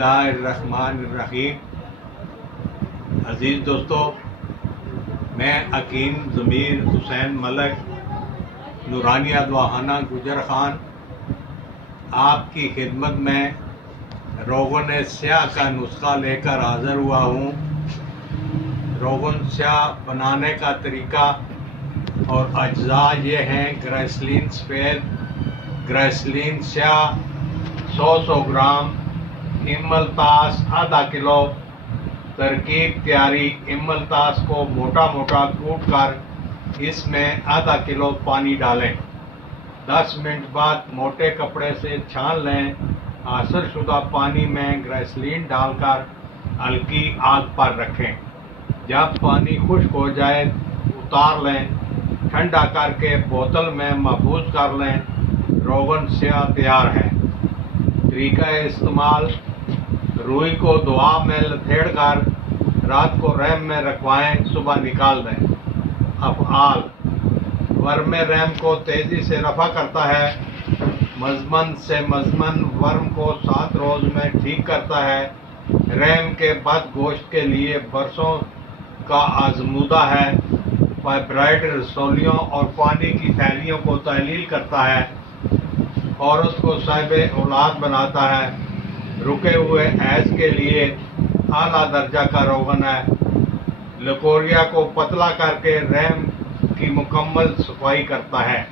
اللہ الرحمن الرحیم۔ عزیز دوستو، میں حکیم ضمیر حسین ملک نورانیہ دواخانہ گجر خان آپ کی خدمت میں روغن سیاہ کا نسخہ لے کر حاضر ہوا ہوں۔ روغن سیاہ بنانے کا طریقہ اور اجزاء یہ ہیں: گریسلین سفید، گریسلین سیاہ 100 گرام، املتاس آدھا کلو۔ ترکیب تیاری: املتاس کو موٹا موٹا کوٹ کر اس میں آدھا کلو پانی ڈالیں۔ 10 منٹ بعد موٹے کپڑے سے چھان لیں۔ حاصل شدہ پانی میں گریسلین ڈال کر ہلکی آگ پر رکھیں۔ جب پانی خشک ہو جائے اتار لیں، ٹھنڈا کر کے بوتل میں محفوظ کر لیں۔ روغن سیاہ تیار ہے۔ طریقہ استعمال: روئی کو دعا میں لتھیڑ کر رات کو رحم میں رکھوائیں، صبح نکال دیں۔ افعال: ورم رحم کو تیزی سے رفع کرتا ہے۔ مضمن سے مضمن ورم کو 7 روز میں ٹھیک کرتا ہے۔ رحم کے بد گوشت کے لیے برسوں کا آزمودہ ہے۔ فائبرائڈ رسولیوں اور پانی کی تھیلیوں کو تحلیل کرتا ہے۔ عورت کو صاحب اولاد بناتا ہے۔ رکے ہوئے حیض کے لیے اعلیٰ درجہ کا روغن ہے۔ لکوریا کو پتلا کر کے رحم کی مکمل صفائی کرتا ہے۔